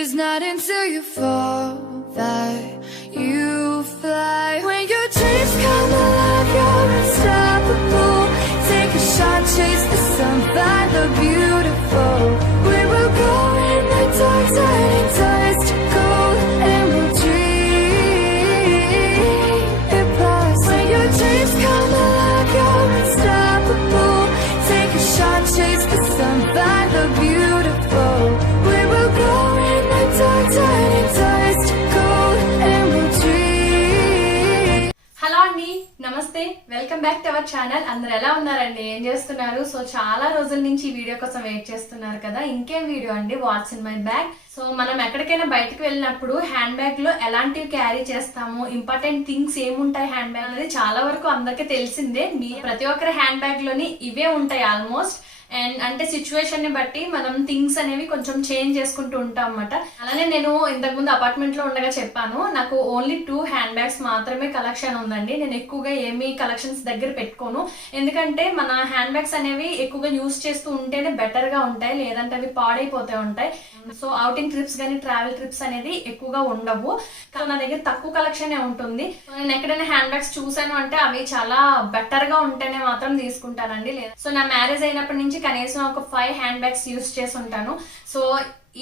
It's not until you fall that you fly. When your dreams come alive, you're unstoppable. Take a shot, chase the sun, find the beautiful. We will go in the dark, turning dust to gold, and we'll dream it past. When your dreams come alive, you're unstoppable. Take a shot, chase the sun, find the beautiful. We will go in the dark, turning dust to gold, and we'll dream. Hello అండి, నమస్తే, welcome back to our channel. అందరు ఎలా ఉన్నారండి? ఏం చేస్తున్నారు? So చాలా రోజుల నుంచి ఈ వీడియో కోసం వెయిట్ చేస్తున్నారు కదా. ఇంకేం వీడియో అండి, what's in my bag. So మనం ఎక్కడికైనా బయటకు వెళ్ళినప్పుడు హ్యాండ్ బ్యాగ్ లో ఎలాంటివి క్యారీ చేస్తాము, ఇంపార్టెంట్ థింగ్స్ ఏముంటాయి హ్యాండ్ బ్యాగ్ అనేది చాలా వరకు అందరికీ తెలిసిందే. ప్రతి ఒక్కరి హ్యాండ్ బ్యాగ్ లోని ఇవే ఉంటాయి ఆల్మోస్ట్. అండ్ అంటే సిచ్యువేషన్ ని బట్టి మనం థింగ్స్ అనేవి కొంచెం చేంజ్ చేసుకుంటూ ఉంటాం అన్నమాట. అలానే నేను ఇంతకుముందు అపార్ట్మెంట్ లో ఉండగా చెప్పాను, నాకు ఓన్లీ 2 హ్యాండ్ బ్యాగ్స్ మాత్రమే కలెక్షన్ ఉందండి. నేను ఎక్కువగా ఏమీ కలెక్షన్స్ దగ్గర పెట్టుకోను, ఎందుకంటే మన హ్యాండ్ బ్యాగ్స్ అనేవి ఎక్కువగా యూస్ చేస్తూ ఉంటేనే బెటర్ గా ఉంటాయి, లేదంటే అవి పాడైపోతూ ఉంటాయి. సో అవుటింగ్ ట్రిప్స్ కానీ ట్రావెల్ ట్రిప్స్ అనేది ఎక్కువగా ఉండవు. నా దగ్గర తక్కువ కలెక్షన్ ఉంటుంది. నేను ఎక్కడైనా హ్యాండ్ బ్యాగ్స్ చూసాను అంటే అవి చాలా బెటర్ గా ఉంటేనే మాత్రం తీసుకుంటానండి. సో నా మ్యారేజ్ అయినప్పటి నుంచి కనీసం ఒక 5 హ్యాండ్ బ్యాగ్స్ యూస్ చేసి ఉంటాను. సో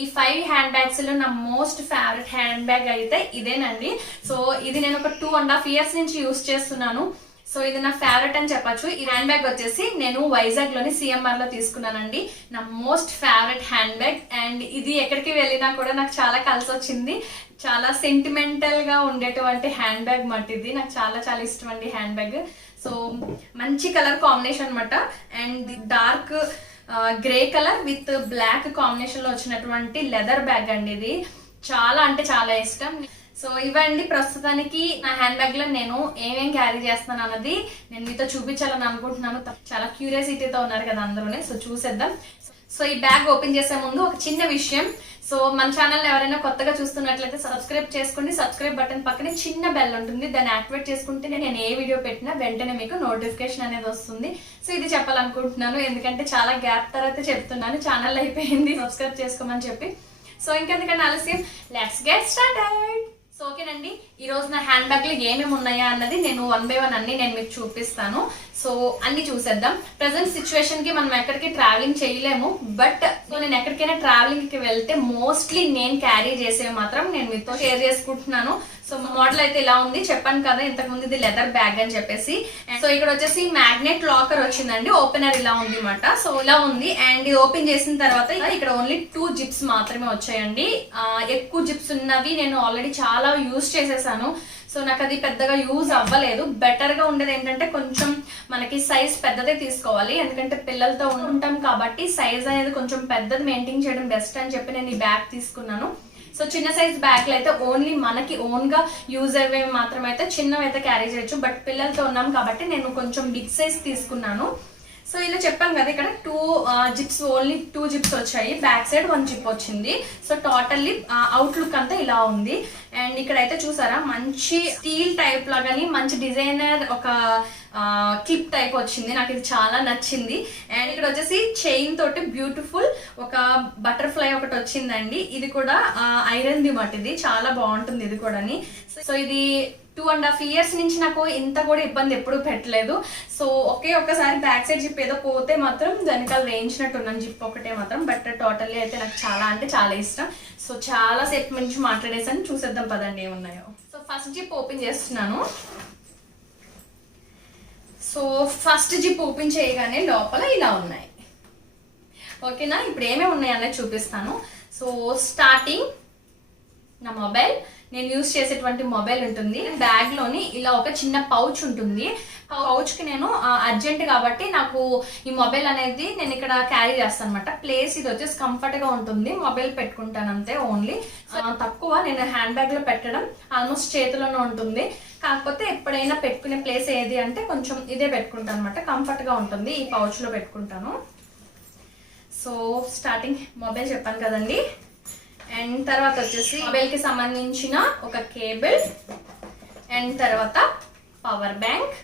ఈ 5 హ్యాండ్ బ్యాగ్స్ లో నా మోస్ట్ ఫేవరెట్ హ్యాండ్ బ్యాగ్ అయితే ఇదేనండి. సో ఇది నేను ఒక 2.5 years నుంచి యూస్ చేస్తున్నాను. సో ఇది నా ఫేవరెట్ అని చెప్పచ్చు. ఈ హ్యాండ్ బ్యాగ్ వచ్చేసి నేను వైజాగ్ లోని సిఎంఆర్ లో తీసుకున్నానండి. నా most favourite hand bag. And ఇది ఎక్కడికి వెళ్ళినా కూడా నాకు చాలా కలిసి వచ్చింది. చాలా సెంటిమెంటల్ గా ఉండేటువంటి హ్యాండ్ బ్యాగ్ మాట ఇది. నాకు చాలా చాలా ఇష్టం అండి హ్యాండ్ బ్యాగ్. సో మంచి కలర్ కాంబినేషన్ అనమాట. And dark grey colour with black combination లో వచ్చినటువంటి లెదర్ బ్యాగ్ అండి. ఇది చాలా అంటే చాలా ఇష్టం. సో ఇవండి ప్రస్తుతానికి నా హ్యాండ్ బ్యాగ్ లో నేను ఏమేం క్యారీ చేస్తున్నాను అన్నది నేను మీతో చూపించాలని అనుకుంటున్నాను. చాలా క్యూరియాసిటీతో ఉన్నారు కదా అందరూనే. సో చూసేద్దాం. సో ఈ బ్యాగ్ ఓపెన్ చేసే ముందు ఒక చిన్న విషయం. సో మన ఛానల్ ఎవరైనా కొత్తగా చూస్తున్నట్లయితే సబ్స్క్రైబ్ చేసుకోండి. సబ్స్క్రైబ్ బటన్ పక్కనే చిన్న బెల్ ఉంటుంది, దాన్ని యాక్టివేట్ చేసుకుంటే నేను ఏ వీడియో పెట్టినా వెంటనే మీకు నోటిఫికేషన్ అనేది వస్తుంది. సో ఇది చెప్పాలనుకుంటున్నాను, ఎందుకంటే చాలా గ్యాప్ తర్వాత చెప్తున్నాను. ఛానల్ అయిపోయింది సబ్స్క్రైబ్ చేసుకోమని చెప్పి. సో ఇంకెందుకంటే ఆలస్యం, లెట్స్ గెట్ స్టార్టెడ్. సో ఓకేనండి, ఈ రోజు నా హ్యాండ్ బ్యాగ్ లో ఏమేమి ఉన్నాయా అన్నది నేను 1 by 1 అన్ని నేను మీకు చూపిస్తాను. సో అన్ని చూసేద్దాం. ప్రెసెంట్ సిచ్యువేషన్ కి మనం ఎక్కడికి ట్రావెలింగ్ చేయలేము, బట్ సో నేను ఎక్కడికైనా ట్రావెలింగ్ కి వెళ్తే మోస్ట్లీ నేను క్యారీ చేసేవి మాత్రం నేను మీతో షేర్ చేసుకుంటున్నాను. సో మోడల్ అయితే ఇలా ఉంది. చెప్పాను కదా ఇంతకు ముందు ఇది లెదర్ బ్యాగ్ అని చెప్పేసి. సో ఇక్కడ వచ్చేసి మ్యాగ్నెట్ లాకర్ వచ్చిందండి. ఓపెనర్ ఇలా ఉంది అనమాట. సో ఇలా ఉంది. అండ్ ఇది ఓపెన్ చేసిన తర్వాత ఇక్కడ ఓన్లీ 2 జిప్స్ మాత్రమే వచ్చాయండి. ఎక్కువ జిప్స్ ఉన్నవి నేను ఆల్రెడీ చాలా యూజ్ చేసేసాను. సో నాకు అది పెద్దగా యూజ్ అవ్వలేదు. బెటర్ గా ఉండేది ఏంటంటే కొంచెం మనకి సైజ్ పెద్దదే తీసుకోవాలి, ఎందుకంటే పిల్లలతో ఉంటాం కాబట్టి సైజ్ అనేది కొంచెం పెద్దది మెయింటైన్ చేయడం బెస్ట్ అని చెప్పి నేను ఈ బ్యాగ్ తీసుకున్నాను. సో చిన్న సైజ్ బ్యాగ్లు అయితే ఓన్లీ మనకి ఓన్ గా యూజ్ అయ్యేవి మాత్రమే అయితే చిన్నవి అయితే క్యారీ చేయొచ్చు, బట్ పిల్లలతో ఉన్నాం కాబట్టి నేను కొంచెం బిగ్ సైజ్ తీసుకున్నాను. సో ఇలా చెప్పాను కదా, ఇక్కడ 2 జిప్స్ ఓన్లీ 2 జిప్స్ వచ్చాయి. బ్యాక్ సైడ్ 1 జిప్ వచ్చింది. సో టోటల్లీ అవుట్లుక్ అంతా ఇలా ఉంది. అండ్ ఇక్కడ అయితే చూసారా మంచి స్టీల్ టైప్ లాగాని మంచి డిజైనర్ ఒక క్లిప్ టైప్ వచ్చింది. నాకు ఇది చాలా నచ్చింది. అండ్ ఇక్కడ వచ్చేసి చైన్ తోటి బ్యూటిఫుల్ ఒక బటర్ఫ్లై ఒకటి వచ్చిందండి. ఇది కూడా ఐరన్ ది మాట. ఇది చాలా బాగుంటుంది ఇది కూడా. సో ఇది 2.5 years నుంచి నాకు ఇంత కూడా ఇబ్బంది ఎప్పుడు పెట్టలేదు. సో ఒక్కసారి బ్యాక్ సైడ్ జిప్ ఏదో పోతే మాత్రం వెనకాల వేయించినట్టు ఉన్నాను జిప్ ఒకటే మాత్రం. బట్ టోటల్లీ అయితే నాకు చాలా అంటే చాలా ఇష్టం. సో చాలా సేపు నుంచి మాట్లాడేసాను. చూసేద్దాం పదండి ఏమున్నాయో. సో ఫస్ట్ జిప్ ఓపెన్ చేస్తున్నాను. సో ఫస్ట్ జిప్ ఓపెన్ చేయగానే లోపల ఇలా ఉన్నాయి. ఓకేనా, ఇప్పుడు ఏమేమి ఉన్నాయి అనేది చూపిస్తాను. సో స్టార్టింగ్ నా మొబైల్, నేను యూజ్ చేసేటువంటి మొబైల్ ఉంటుంది. బ్యాగ్ లోని ఇలా ఒక చిన్న పౌచ్ ఉంటుంది. పౌచ్ కి నేను అర్జెంట్ కాబట్టి నాకు ఈ మొబైల్ అనేది నేను ఇక్కడ క్యారీ చేస్తాను అనమాట. ప్లేస్ ఇది వచ్చేసి కంఫర్ట్ గా ఉంటుంది. మొబైల్ పెట్టుకుంటాను అంతే. ఓన్లీ తక్కువ నేను హ్యాండ్ బ్యాగ్ లో పెట్టడం, ఆల్మోస్ట్ చేతిలోనే ఉంటుంది. కాకపోతే ఎప్పుడైనా పెట్టుకునే ప్లేస్ ఏది అంటే కొంచెం ఇదే పెట్టుకుంటాను అనమాట. కంఫర్ట్ గా ఉంటుంది. ఈ పౌచ్ లో పెట్టుకుంటాను. సో స్టార్టింగ్ మొబైల్ చెప్పాను కదండి. అండ్ తర్వాత వచ్చేసి మొబైల్ కి సంబంధించిన ఒక కేబుల్, అండ్ తర్వాత పవర్ బ్యాంక్.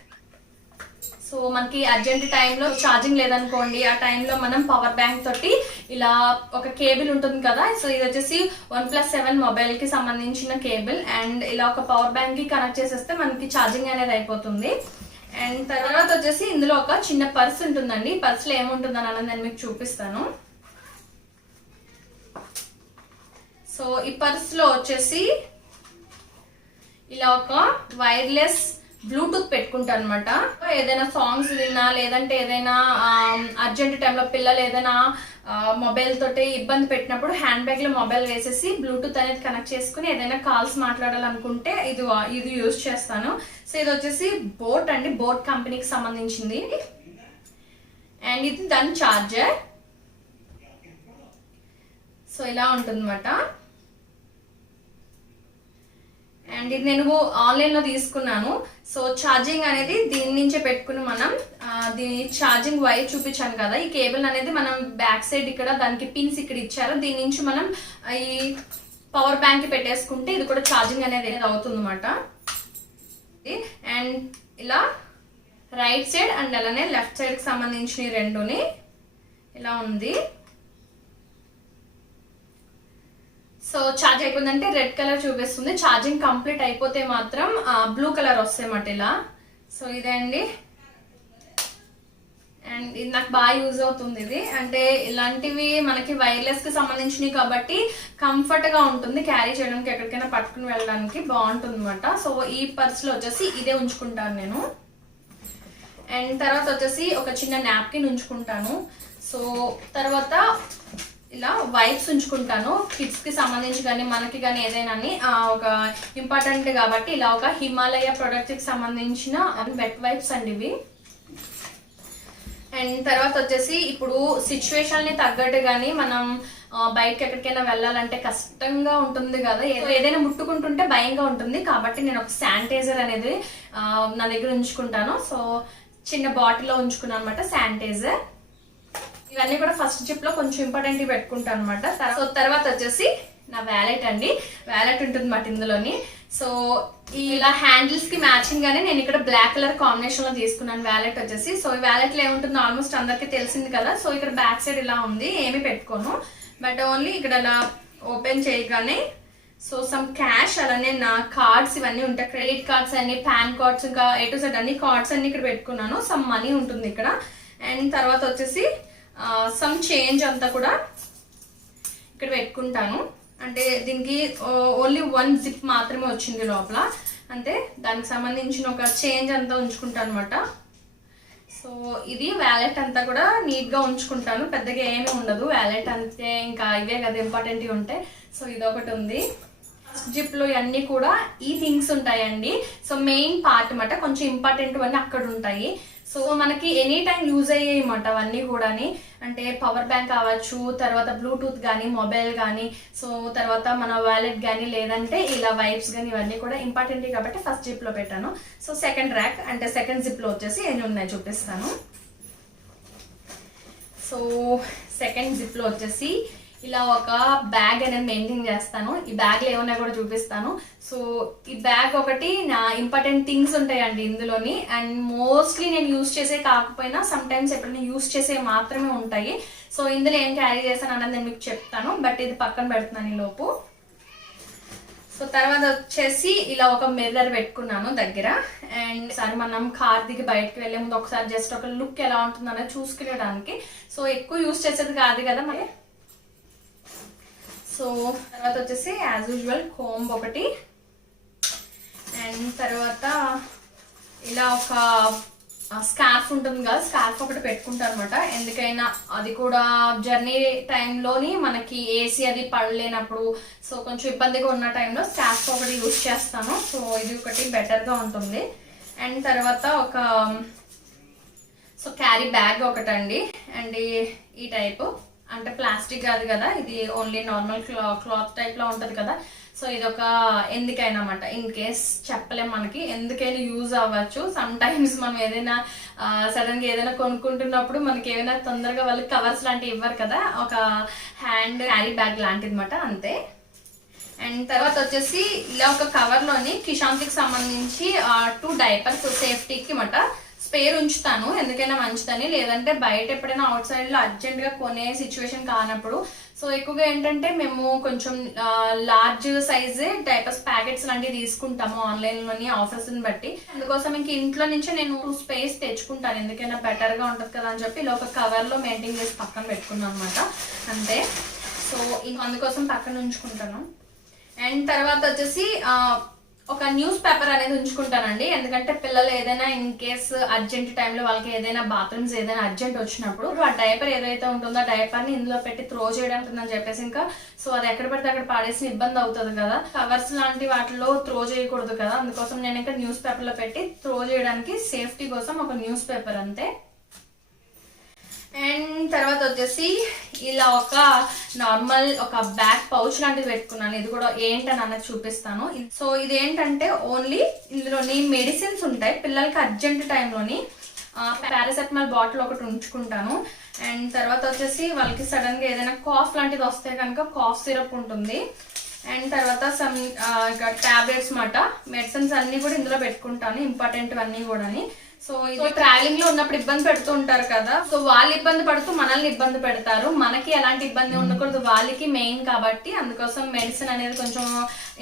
సో సో మనకి అర్జెంట్ టైంలో ఛార్జింగ్ లేదనుకోండి, ఆ టైంలో మనం పవర్ బ్యాంక్ తోటి ఇలా ఒక కేబుల్ ఉంటుంది కదా, సో ఇది వచ్చేసి 1+7 మొబైల్ కి సంబంధించిన కేబుల్, అండ్ ఇలా ఒక పవర్ బ్యాంక్ కి కనెక్ట్ చేసేస్తే మనకి ఛార్జింగ్ అనేది అయిపోతుంది. అండ్ తర్వాత వచ్చేసి ఇందులో ఒక చిన్న పర్స్ ఉంటుందండి. పర్స్ లో ఏముంటుందని అన్నది నేను మీకు చూపిస్తాను. సో ఈ పర్స్ లో వచ్చేసి ఇలా ఒక వైర్లెస్ బ్లూటూత్ పెట్టుకుంటా అనమాట. ఏదైనా సాంగ్స్ విన్నా, లేదంటే ఏదైనా అర్జెంట్ టైంలో పిల్లలు ఏదైనా మొబైల్ తోటి ఇబ్బంది పెట్టినప్పుడు హ్యాండ్ బ్యాగ్ లో మొబైల్ వేసేసి బ్లూటూత్ అనేది కనెక్ట్ చేసుకుని ఏదైనా కాల్స్ మాట్లాడాలనుకుంటే ఇది యూజ్ చేస్తాను. సో ఇది వచ్చేసి బోట్ అండి, బోట్ కంపెనీకి సంబంధించింది. అండ్ ఇది దాని చార్జర్. సో ఇలా ఉంటుందన్నమాట. అండ్ ఇది నేను ఆన్లైన్ లో తీసుకున్నాను. సో ఛార్జింగ్ అనేది దీని నుంచే పెట్టుకుని మనం దీని ఛార్జింగ్ వైర్ చూపించాను కదా, ఈ కేబుల్ అనేది మనం బ్యాక్ సైడ్ ఇక్కడ దానికి పిన్స్ ఇక్కడ ఇచ్చారు, దీని నుంచి మనం ఈ పవర్ బ్యాంక్ పెట్టేసుకుంటే ఇది కూడా ఛార్జింగ్ అనేది అవుతుంది అనమాట. అండ్ ఇలా రైట్ సైడ్ అండ్ అలానే లెఫ్ట్ సైడ్ కి సంబంధించిన రెండుని ఇలా ఉంది. సో ఛార్జ్ అయిపోయిందంటే రెడ్ కలర్ చూపిస్తుంది, ఛార్జింగ్ కంప్లీట్ అయిపోతే మాత్రం బ్లూ కలర్ వస్తాయి అన్నమాట ఇలా. సో ఇదే అండి. అండ్ ఇది నాకు బాగా యూజ్ అవుతుంది. ఇది అంటే ఇలాంటివి మనకి వైర్లెస్ కి సంబంధించినవి కాబట్టి కంఫర్ట్ గా ఉంటుంది, క్యారీ చేయడానికి ఎక్కడికైనా పట్టుకుని వెళ్ళడానికి బాగుంటుంది అనమాట. సో ఈ పర్స్ లో వచ్చేసి ఇదే ఉంచుకుంటాను నేను. అండ్ తర్వాత వచ్చేసి ఒక చిన్న నాప్కిన్ ఉంచుకుంటాను. సో తర్వాత ఇలా వైప్స్ ఉంచుకుంటాను, కిడ్స్ కి సంబంధించి కానీ మనకి కానీ ఏదైనా ఒక ఇంపార్టెంట్ కాబట్టి ఇలా ఒక హిమాలయ ప్రొడక్ట్ కి సంబంధించిన వెట్ వైప్స్ అండి ఇవి. అండ్ తర్వాత వచ్చేసి ఇప్పుడు సిచ్యువేషన్ ని తగ్గట్టు కానీ మనం బయటకి ఎక్కడికైనా వెళ్ళాలంటే కష్టంగా ఉంటుంది కదా, ఏదైనా ముట్టుకుంటుంటే భయంగా ఉంటుంది కాబట్టి నేను ఒక శానిటైజర్ అనేది నా దగ్గర ఉంచుకుంటాను. సో చిన్న బాటిల్లో ఉంచుకున్నాను అనమాట శానిటైజర్. ఇవన్నీ కూడా ఫస్ట్ జిప్ లో కొంచెం ఇంపార్టెంట్ పెట్టుకుంటాను అనమాట. సో తర్వాత వచ్చేసి నా వ్యాలెట్ అండి, వ్యాలెట్ ఉంటుంది మాట ఇందులోని. సో ఇలా హ్యాండిల్స్ కి మ్యాచింగ్ గానే నేను ఇక్కడ బ్లాక్ కలర్ కాంబినేషన్ లో తీసుకున్నాను వ్యాలెట్ వచ్చేసి. సో ఈ వ్యాలెట్ లో ఏముంటుందో ఆల్మోస్ట్ అందరికి తెలిసింది కదా. సో ఇక్కడ బ్యాక్ సైడ్ ఇలా ఉంది, ఏమి పెట్టుకోను, బట్ ఓన్లీ ఇక్కడ ఇలా ఓపెన్ చేయగానే సో సమ్ క్యాష్ అలానే నా కార్డ్స్ ఇవన్నీ ఉంటాయి, క్రెడిట్ కార్డ్స్ అన్ని, పాన్ కార్డ్స్, ఇంకా A to Z అన్ని కార్డ్స్ అన్ని ఇక్కడ పెట్టుకున్నాను. సమ్ మనీ ఉంటుంది ఇక్కడ. అండ్ తర్వాత వచ్చేసి సమ్ చేంజ్ అంతా కూడా ఇక్కడ పెట్టుకుంటాను. అంటే దీనికి ఓన్లీ 1 జిప్ మాత్రమే వచ్చింది లోపల, అంతే. దానికి సంబంధించిన ఒక చేంజ్ అంతా ఉంచుకుంటాను అనమాట. సో ఇది వ్యాలెట్ అంతా కూడా నీట్ గా ఉంచుకుంటాను, పెద్దగా ఏమీ ఉండదు వ్యాలెట్ అంతే, ఇంకా ఇవే కదా ఇంపార్టెంట్ ఉంటాయి. సో ఇదొకటి ఉంది. జిప్ లో అన్ని కూడా ఈ థింగ్స్ ఉంటాయండి. సో మెయిన్ పార్ట్ అన్నమాట, కొంచెం ఇంపార్టెంట్ అన్నీ అక్కడ ఉంటాయి. సో మనకి ఎనీ టైం యూజ్ అయ్యాయి అన్నమాట అవన్నీ కూడా. అంటే పవర్ బ్యాంక్ కావచ్చు, తర్వాత బ్లూటూత్ కానీ, మొబైల్ కానీ, సో తర్వాత మన వాలెట్ కానీ, లేదంటే ఇలా వైప్స్ కానీ, ఇవన్నీ కూడా ఇంపార్టెంట్ కాబట్టి ఫస్ట్ జిప్ లో పెట్టాను. సో సెకండ్ ర్యాక్ అంటే సెకండ్ జిప్ లో వచ్చేసి ఎన్ని ఉన్నాయి చూపిస్తాను. సో సెకండ్ జిప్ లో వచ్చేసి ఇలా ఒక బ్యాగ్ అనేది మెయింటైన్ చేస్తాను. ఈ బ్యాగ్ లో ఏమన్నా కూడా చూపిస్తాను. సో ఈ బ్యాగ్ ఒకటి నా ఇంపార్టెంట్ థింగ్స్ ఉంటాయండి ఇందులోని. అండ్ మోస్ట్లీ నేను యూజ్ చేసే కాకపోయినా సమ్ టైమ్స్ ఎప్పుడైనా యూజ్ చేసే మాత్రమే ఉంటాయి. సో ఇందులో ఏం క్యారీ చేస్తాను అన్నది నేను మీకు చెప్తాను, బట్ ఇది పక్కన పెడుతున్నాను ఈ లోపు. సో తర్వాత వచ్చేసి ఇలా ఒక మిర్రర్ పెట్టుకున్నాను దగ్గర. అండ్ ఒకసారి మనం కార్ దిగి బయటకు వెళ్లే ముందు ఒకసారి జస్ట్ ఒక లుక్ ఎలా ఉంటుంది అనేది చూసుకునేడానికి. సో ఎక్కువ యూజ్ చేసేది కాదు కదా మరి. సో తర్వాత వచ్చేసి యాజ్ యూజువల్ కోంబ్ ఒకటి. అండ్ తర్వాత ఇలా ఒక స్కార్ఫ్ ఉంటుంది కదా, స్కార్ఫ్ ఒకటి పెట్టుకుంటాను అనమాట. ఎందుకైనా అది కూడా జర్నీ టైంలోని మనకి ఏసీ అది పడలేనప్పుడు, సో కొంచెం ఇబ్బందిగా ఉన్న టైంలో స్కార్ఫ్ ఒకటి యూజ్ చేస్తాను. సో ఇది ఒకటి బెటర్గా ఉంటుంది. అండ్ తర్వాత ఒక సో క్యారీ బ్యాగ్ ఒకటండి. అండ్ ఈ టైపు అంటే ప్లాస్టిక్ కాదు కదా, ఇది ఓన్లీ నార్మల్ క్లాత్ టైప్ లో ఉంటది కదా. సో ఇది ఒక ఎందుకైనా అన్నమాట, ఇన్ కేస్ చెప్పలేం, మనకి ఎందుకైనా యూజ్ అవ్వచ్చు. సమ్ టైమ్స్ మనం ఏదైనా సడన్ గా ఏదైనా కొనుక్కుంటున్నప్పుడు మనకి ఏదైనా తొందరగా వాళ్ళకి కవర్స్ లాంటివి ఇవ్వరు కదా, ఒక హ్యాండ్ క్యారీ బ్యాగ్ లాంటిది అనమాట, అంతే. అండ్ తర్వాత వచ్చేసి ఇలా ఒక కవర్ లోని కిషాంతికి సంబంధించి 2 డైపర్స్ సేఫ్టీకి అన్నమాట. స్పేర్ ఉంచుతాను, ఎందుకైనా మంచిదని. లేదంటే బయట ఎప్పుడైనా అవుట్ సైడ్లో అర్జెంట్గా కొనే సిచ్యువేషన్ కానప్పుడు. సో ఎక్కువగా ఏంటంటే మేము కొంచెం లార్జ్ సైజే డైపర్స్ ప్యాకెట్స్ లాంటివి తీసుకుంటాము ఆన్లైన్లోని ఆఫర్స్ని బట్టి. అందుకోసం ఇంక ఇంట్లో నుంచి నేను స్పేస్ తెచ్చుకుంటాను, ఎందుకైనా బెటర్గా ఉంటుంది కదా అని చెప్పి ఇలా ఒక కవర్లో మెయింటైన్ చేసి పక్కన పెట్టుకున్నాను అనమాట, అంతే. సో ఇంక అందుకోసం పక్కన ఉంచుకుంటాను. అండ్ తర్వాత వచ్చేసి ఒక న్యూస్ పేపర్ అనేది ఉంచుకుంటానండి, ఎందుకంటే పిల్లలు ఏదైనా ఇన్ కేస్ అర్జెంట్ టైంలో వాళ్ళకి ఏదైనా బాత్రూమ్స్ ఏదైనా అర్జెంట్ వచ్చినప్పుడు ఆ డైపర్ ఏదైతే ఉంటుందో ఆ డైపర్ని ఇందులో పెట్టి త్రో చేయడానికి ఉందని చెప్పేసి ఇంకా సో అది ఎక్కడ పడితే అక్కడ పాడేసిన ఇబ్బంది అవుతుంది కదా, కవర్స్ లాంటి వాటిలో త్రో చేయకూడదు కదా, అందుకోసం నేను ఇంకా న్యూస్ పేపర్లో పెట్టి త్రో చేయడానికి సేఫ్టీ కోసం ఒక న్యూస్ పేపర్, అంతే. అండ్ తర్వాత వచ్చేసి ఇలా ఒక నార్మల్ ఒక బ్యాక్ పౌచ్ లాంటిది పెట్టుకున్నాను, ఇది కూడా ఏంటని అన్నది చూపిస్తాను. సో ఇది ఏంటంటే ఓన్లీ ఇందులోని మెడిసిన్స్ ఉంటాయి పిల్లలకి అర్జెంట్ టైంలోని. పారాసెటమాల్ బాటిల్ ఒకటి ఉంచుకుంటాను. అండ్ తర్వాత వచ్చేసి వాళ్ళకి సడన్గా ఏదైనా కాఫ్ లాంటిది వస్తే కనుక కాఫ్ సిరప్ ఉంటుంది. అండ్ తర్వాత సమ్ ఇక టాబ్లెట్స్ మాట మెడిసిన్స్ అన్నీ కూడా ఇందులో పెట్టుకుంటాను, ఇంపార్టెంట్ అన్నీ కూడా. సో ఇది ట్రావెలింగ్ లో ఉన్నప్పుడు ఇబ్బంది పెడుతూ ఉంటారు కదా, సో వాళ్ళు ఇబ్బంది పడుతూ మనల్ని ఇబ్బంది పెడతారు, మనకి ఎలాంటి ఇబ్బంది ఉండకూడదు, వాళ్ళకి మెయిన్ కాబట్టి అందుకోసం మెడిసిన్ అనేది కొంచెం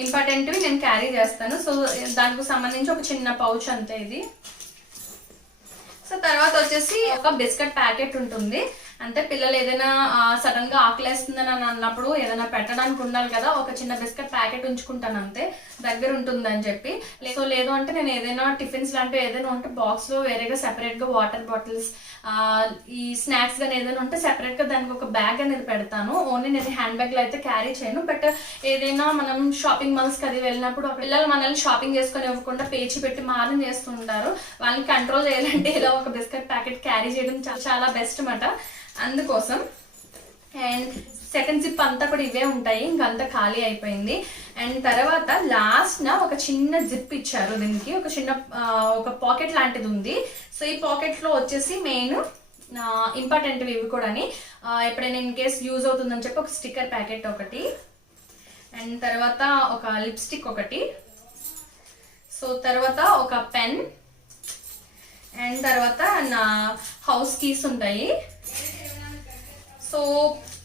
ఇంపార్టెంట్వి నేను క్యారీ చేస్తాను. సో దానికి సంబంధించి ఒక చిన్న పౌచ్ అంతే ఇది. సో తర్వాత వచ్చేసి ఒక బిస్కెట్ ప్యాకెట్ ఉంటుంది, అంటే పిల్లలు ఏదైనా సడన్ గా ఆకలేస్తుందని అని అన్నప్పుడు ఏదైనా పెట్టడానికి ఉండాలి కదా, ఒక చిన్న బిస్కెట్ ప్యాకెట్ ఉంచుకుంటాను అంతే, దగ్గర ఉంటుందని చెప్పి. సో లేదు అంటే నేను ఏదైనా టిఫిన్స్ లాంటివి ఏదైనా ఉంటే బాక్స్ లో వేరేగా సెపరేట్ గా వాటర్ బాటిల్స్ ఈ స్నాక్స్ కానీ ఏదైనా ఉంటే సెపరేట్ గా దానికి ఒక బ్యాగ్ అనేది పెడతాను. ఓన్లీ నేను హ్యాండ్ బ్యాగ్ లో అయితే క్యారీ చేయను, బట్ ఏదైనా మనం షాపింగ్ మాల్స్ కి అది వెళ్ళినప్పుడు పిల్లలు మనల్ని షాపింగ్ చేసుకొని ఇవ్వకుండా పేచి పెట్టి మారం చేస్తుంటారు, వాళ్ళని కంట్రోల్ చేయాలంటే ఇలా ఒక బిస్కెట్ ప్యాకెట్ క్యారీ చేయడం చాలా బెస్ట్ అన్నమాట, అందుకోసం. అండ్ సెకండ్ జిప్ అంతా కూడా ఇవే ఉంటాయి, ఇంకంతా ఖాళీ అయిపోయింది. అండ్ తర్వాత లాస్ట్ నా ఒక చిన్న జిప్ ఇచ్చారు, దీనికి ఒక చిన్న ఒక పాకెట్ లాంటిది ఉంది. సో ఈ పాకెట్ లో వచ్చేసి మెయిన్ ఇంపార్టెంట్ ఇవి కూడా ఎప్పుడైనా ఇన్ కేస్ యూజ్ అవుతుందని చెప్పి ఒక స్టిక్కర్ ప్యాకెట్ ఒకటి, అండ్ తర్వాత ఒక లిప్స్టిక్ ఒకటి, సో తర్వాత ఒక పెన్, అండ్ తర్వాత నా హౌస్ కీస్ ఉంటాయి. సో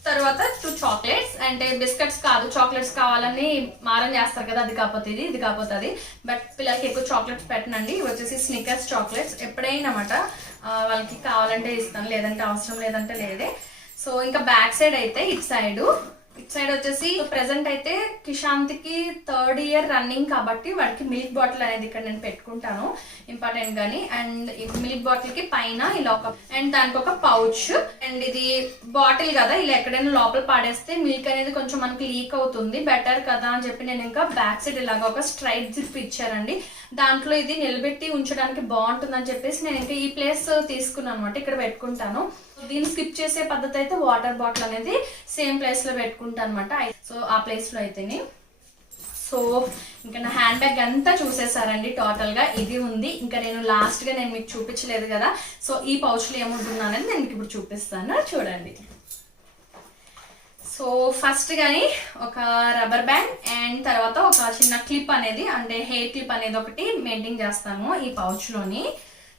తర్వాత 2 చాక్లెట్స్, అంటే బిస్కెట్స్ కాదు చాక్లెట్స్ కావాలని మారం చేస్తారు కదా, అది కాకపోతే ఇది కాకపోతే అది, బట్ పిల్లలకి ఎక్కువ చాక్లెట్స్ పెట్టనండి. ఇవి వచ్చేసి స్నిక్కర్స్ చాక్లెట్స్, ఎప్పుడైనా అన్నమాట వాళ్ళకి కావాలంటే ఇస్తాను, లేదంటే అవసరం లేదంటే లేదే. సో ఇంకా బ్యాక్ సైడ్ అయితే ఇటు సైడ్ వచ్చేసి ప్రెసెంట్ అయితే కిషాంత్కి 3rd ఇయర్ రన్నింగ్ కాబట్టి వాడికి మిల్క్ బాటిల్ అనేది ఇక్కడ నేను పెట్టుకుంటాను ఇంపార్టెంట్ గానీ. అండ్ ఈ మిల్క్ బాటిల్ కి పైన ఇలా ఒక అండ్ దానికి ఒక పౌచ్, అండ్ ఇది బాటిల్ కదా, ఇలా ఎక్కడైనా లోపల పాడేస్తే మిల్క్ అనేది కొంచెం మనకి లీక్ అవుతుంది, బెటర్ కదా అని చెప్పి నేను ఇంకా బ్యాక్ సైడ్ ఇలాగ ఒక స్ట్రైట్ జిప్ ఇచ్చారండి, దాంట్లో ఇది నిలబెట్టి ఉంచడానికి బాగుంటుందని చెప్పేసి నేను ఇంకా ఈ ప్లేస్ తీసుకున్నాను అనమాట, ఇక్కడ పెట్టుకుంటాను. దీన్ని స్కిప్ చేసే పద్ధతి అయితే వాటర్ బాటిల్ అనేది సేమ్ ప్లేస్ లో పెట్టుకుంటాను అనమాట. సో ఆ ప్లేస్ లో అయితేనే. సో ఇంకా నా హ్యాండ్ బ్యాగ్ అంతా చూసేసారండి, టోటల్ గా ఇది ఉంది. ఇంకా నేను లాస్ట్ గా నేను మీకు చూపించలేదు కదా, సో ఈ పౌచ్ లో ఏముంటున్నానని నేను మీకు ఇప్పుడు చూపిస్తాను, చూడండి. సో ఫస్ట్ గాని ఒక రబ్బర్ బ్యాండ్, అండ్ తర్వాత ఒక చిన్న క్లిప్ అనేది అంటే హెయిర్ క్లిప్ అనేది ఒకటి మెయింటైన్ చేస్తాను ఈ పౌచ్ లోని.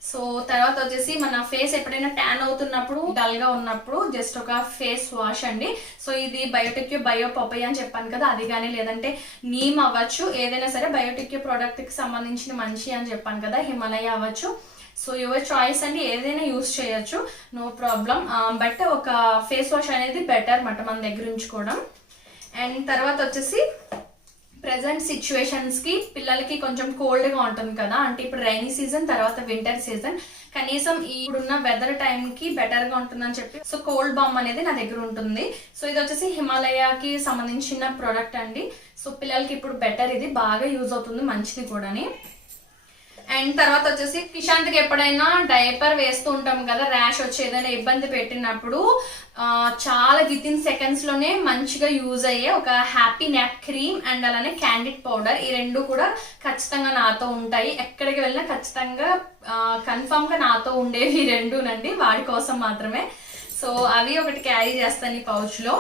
సో తర్వాత వచ్చేసి మన ఫేస్ ఎప్పుడైనా ట్యాన్ అవుతున్నప్పుడు డల్ గా ఉన్నప్పుడు జస్ట్ ఒక ఫేస్ వాష్ అండి. సో ఇది బయోటిక్యూ బయో పపయ అని చెప్పాను కదా, అది కానీ లేదంటే నీమ్ అవ్వచ్చు, ఏదైనా సరే బయోటిక్యూ ప్రోడక్ట్ కి సంబంధించిన మంచి అని చెప్పాను కదా, హిమాలయ అవ్వచ్చు. సో యువర్ చాయిస్ అండి, ఏదైనా యూస్ చేయొచ్చు, నో ప్రాబ్లం. బట్ ఒక ఫేస్ వాష్ అనేది బెటర్ అన్నమాట మన దగ్గర ఉంచుకోవడం. అండ్ తర్వాత వచ్చేసి ప్రెసెంట్ సిచ్యువేషన్స్ కి పిల్లలకి కొంచెం కోల్డ్ గా ఉంటుంది కదా, అంటే ఇప్పుడు రైనీ సీజన్ తర్వాత వింటర్ సీజన్, కనీసం ఇప్పుడున్న వెదర్ టైం కి బెటర్ గా ఉంటుందని చెప్పి సో కోల్డ్ బామ్ అనేది నా దగ్గర ఉంటుంది. సో ఇది వచ్చేసి హిమాలయాకి సంబంధించిన ప్రోడక్ట్ అండి. సో పిల్లలకి ఇప్పుడు బెటర్, ఇది బాగా యూజ్ అవుతుంది, మంచిది కూడాని. అండ్ తర్వాత వచ్చేసి కిషాంత్కి ఎప్పుడైనా డైపర్ వేస్తూ ఉంటాం కదా, ర్యాష్ వచ్చి ఏదైనా ఇబ్బంది పెట్టినప్పుడు చాలా విత్ ఇన్ సెకండ్స్ లోనే మంచిగా యూజ్ అయ్యే ఒక హ్యాపీ న్యాప్ క్రీమ్ అండ్ అలానే క్యాండిడ్ పౌడర్, ఈ రెండు కూడా ఖచ్చితంగా నాతో ఉంటాయి, ఎక్కడికి వెళ్ళినా ఖచ్చితంగా కన్ఫర్మ్ గా నాతో ఉండేవి రెండునండి, వాడి కోసం మాత్రమే. సో అవి ఒకటి క్యారీ చేస్తాను ఈ పౌచ్ లో.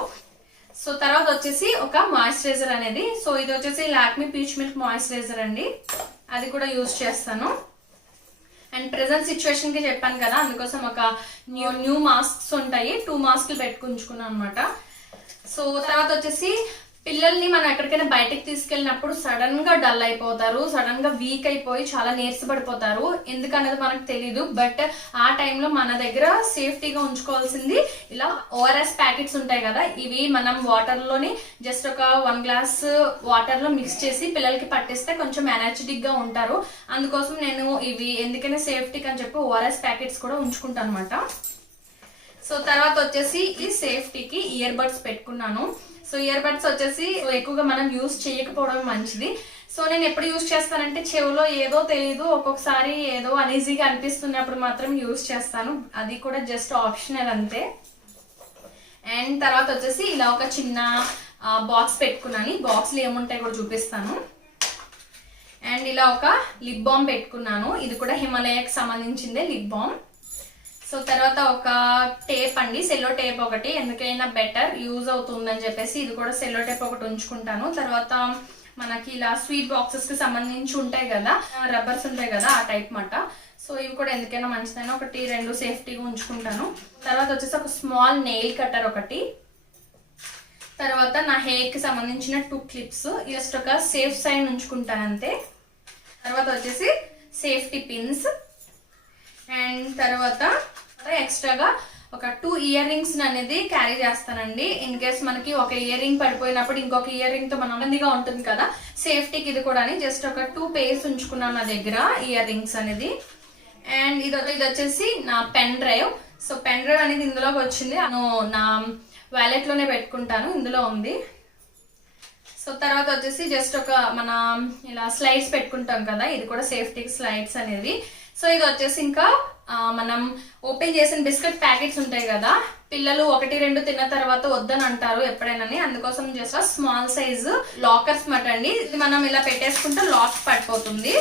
సో తర్వాత వచ్చేసి ఒక మాయిశ్చరైజర్ అనేది, సో ఇది వచ్చేసి లాక్మీ పీచ్ మిల్క్ మాయిశ్చరైజర్ అండి, అది కూడా యూజ్ చేస్తాను. అండ్ ప్రెసెంట్ సిచ్యువేషన్ కి చెప్పాను కదా, అందుకోసం ఒక న్యూ మాస్క్స్ ఉంటాయి, 2 మాస్కులు పెట్టుకుంచుకున్నాను అనమాట. సో తర్వాత వచ్చేసి పిల్లల్ని మనం ఎక్కడికైనా బయటకు తీసుకెళ్ళినప్పుడు సడన్ గా డల్ అయిపోతారు, సడన్ గా వీక్ అయిపోయి చాలా నీరసపడిపోతారు. ఎందుకనేది మనకు తెలీదు. బట్ ఆ టైంలో మన దగ్గర సేఫ్టీగా ఉంచుకోవాల్సింది ఇలా ఓఆర్ఎస్ ప్యాకెట్స్ ఉంటాయి కదా, ఇవి మనం వాటర్ లోని జస్ట్ ఒక 1 గ్లాస్ వాటర్ లో మిక్స్ చేసి పిల్లలకి పట్టిస్తే కొంచెం ఎనర్జెటిక్ గా ఉంటారు. అందుకోసం నేను ఇవి ఎందుకైనా సేఫ్టీకి అని చెప్పి ఓఆర్ఎస్ ప్యాకెట్స్ కూడా ఉంచుకుంటాను అనమాట. సో తర్వాత వచ్చేసి ఈ సేఫ్టీకి ఇయర్ బడ్స్ పెట్టుకున్నాను. సో ఇయర్ బడ్స్ వచ్చేసి ఎక్కువగా మనం యూజ్ చేయకపోవడం మంచిది. సో నేను ఎప్పుడు యూజ్ చేస్తానంటే చెవిలో ఏదో తెలియదు, ఒక్కొక్కసారి ఏదో అనీజీగా అనిపిస్తున్నప్పుడు మాత్రం యూజ్ చేస్తాను, అది కూడా జస్ట్ ఆప్షనల్ అంతే. అండ్ తర్వాత వచ్చేసి ఇలా ఒక చిన్న బాక్స్ పెట్టుకున్నాను. ఈ బాక్స్లో ఏముంటాయి కూడా చూపిస్తాను. అండ్ ఇలా ఒక లిప్ బామ్ పెట్టుకున్నాను, ఇది కూడా హిమాలయాకి సంబంధించిందే లిప్ బామ్. సో తర్వాత ఒక టేప్ అండి, సెల్లో టేప్ ఒకటి, ఎందుకైనా బెటర్ యూజ్ అవుతుందని చెప్పేసి ఇది కూడా సెల్లో టేప్ ఒకటి ఉంచుకుంటాను. తర్వాత మనకి ఇలా స్వీట్ బాక్సెస్ కి సంబంధించి ఉంటాయి కదా, రబ్బర్స్ ఉంటాయి కదా, ఆ టైప్ మాట. సో ఇవి కూడా ఎందుకైనా మంచిదైనా 1-2 సేఫ్టీగా ఉంచుకుంటాను. తర్వాత వచ్చేసి ఒక స్మాల్ నెయిల్ కట్టర్ ఒకటి. తర్వాత నా హెయిర్ కి సంబంధించిన 2 క్లిప్స్, జస్ట్ ఒక సేఫ్ సైడ్ ఉంచుకుంటాను అంతే. తర్వాత వచ్చేసి సేఫ్టీ పిన్స్. అండ్ తర్వాత ఎక్స్ట్రాగా ఒక 2 ఇయర్ రింగ్స్ అనేది క్యారీ చేస్తానండి. ఇన్ కేస్ మనకి ఒక ఇయర్ రింగ్ పడిపోయినప్పుడు ఇంకొక ఇయర్ రింగ్ తో మనం మందిగా ఉంటుంది కదా, సేఫ్టీకి ఇది కూడా జస్ట్ ఒక 2 పేర్స్ ఉంచుకున్నాను నా దగ్గర ఇయర్ రింగ్స్ అనేది. అండ్ ఇది వచ్చేసి నా pen drive. So pen drive అనేది ఇందులోకి వచ్చింది, నేను నా వాలెట్ లోనే పెట్టుకుంటాను, ఇందులో ఉంది. సో తర్వాత వచ్చేసి జస్ట్ ఒక మన ఇలా స్లైడ్స్ పెట్టుకుంటాం కదా, ఇది కూడా సేఫ్టీకి స్లైడ్స్ అనేది. సో ఇది వచ్చేసి ఇంకా మనం ఓపెన్ చేసిన బిస్కెట్ ప్యాకెట్స్ ఉంటాయి కదా, పిల్లలు 1-2 తిన్న తర్వాత వద్దని అంటారు ఎప్పుడైనా, అందుకోసం జస్ట్ స్మాల్ సైజ్ లాకర్స్ మాట అండి. ఇది మనం ఇలా పెట్టేసుకుంటే లాక్ పడిపోతుంది.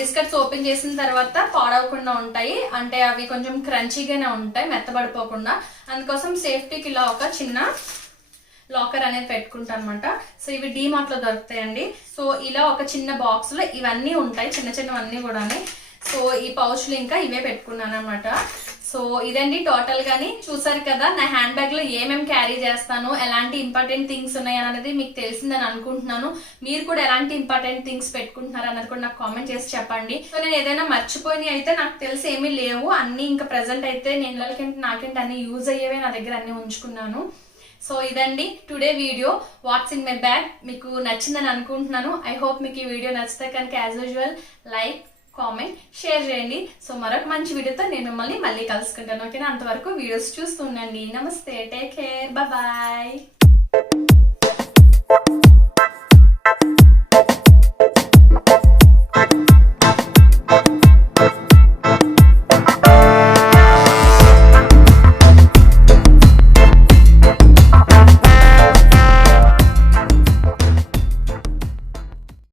బిస్కెట్స్ ఓపెన్ చేసిన తర్వాత పాడవకుండా ఉంటాయి, అంటే అవి కొంచెం క్రంచీగానే ఉంటాయి, మెత్తబడిపోకుండా. అందుకోసం సేఫ్టీకి ఇలా ఒక చిన్న లాకర్ అనేది పెట్టుకుంటాను అనమాట. సో ఇవి డీమార్ట్ లో దొరుకుతాయండి. సో ఇలా ఒక చిన్న బాక్స్ లో ఇవన్నీ ఉంటాయి, చిన్న చిన్నవన్నీ కూడా. సో ఈ పౌచ్లు ఇంకా ఇవే పెట్టుకున్నాను అనమాట. సో ఇదండి టోటల్ గాని. చూసారు కదా నా హ్యాండ్ బ్యాగ్ లో ఏమేమి క్యారీ చేస్తాను, ఎలాంటి ఇంపార్టెంట్ థింగ్స్ ఉన్నాయి అనేది మీకు తెలిసిందని అనుకుంటున్నాను. మీరు కూడా ఎలాంటి ఇంపార్టెంట్ థింగ్స్ పెట్టుకుంటున్నారు అన్నది కూడా నాకు కామెంట్ చేసి చెప్పండి. సో నేను ఏదైనా మర్చిపోయి అయితే నాకు తెలిసి ఏమీ లేవు, అన్ని ఇంకా ప్రెసెంట్ అయితే నేను నాకేంటి అన్ని యూజ్ అయ్యేవే నా దగ్గర అన్ని ఉంచుకున్నాను. సో ఇదండి today video what's in my bag. మీకు నచ్చిందని అనుకుంటున్నాను. ఐ హోప్ మీకు ఈ వీడియో నచ్చితే కనుక as usual like, comment, share చేయండి. సో మరొక మంచి వీడియోతో నేను మళ్ళీ కలుసుకుంటాను. ఓకేనా, అంతవరకు వీడియోస్ చూస్తూ ఉండండి. నమస్తే, టేక్ కేర్, బాయ్.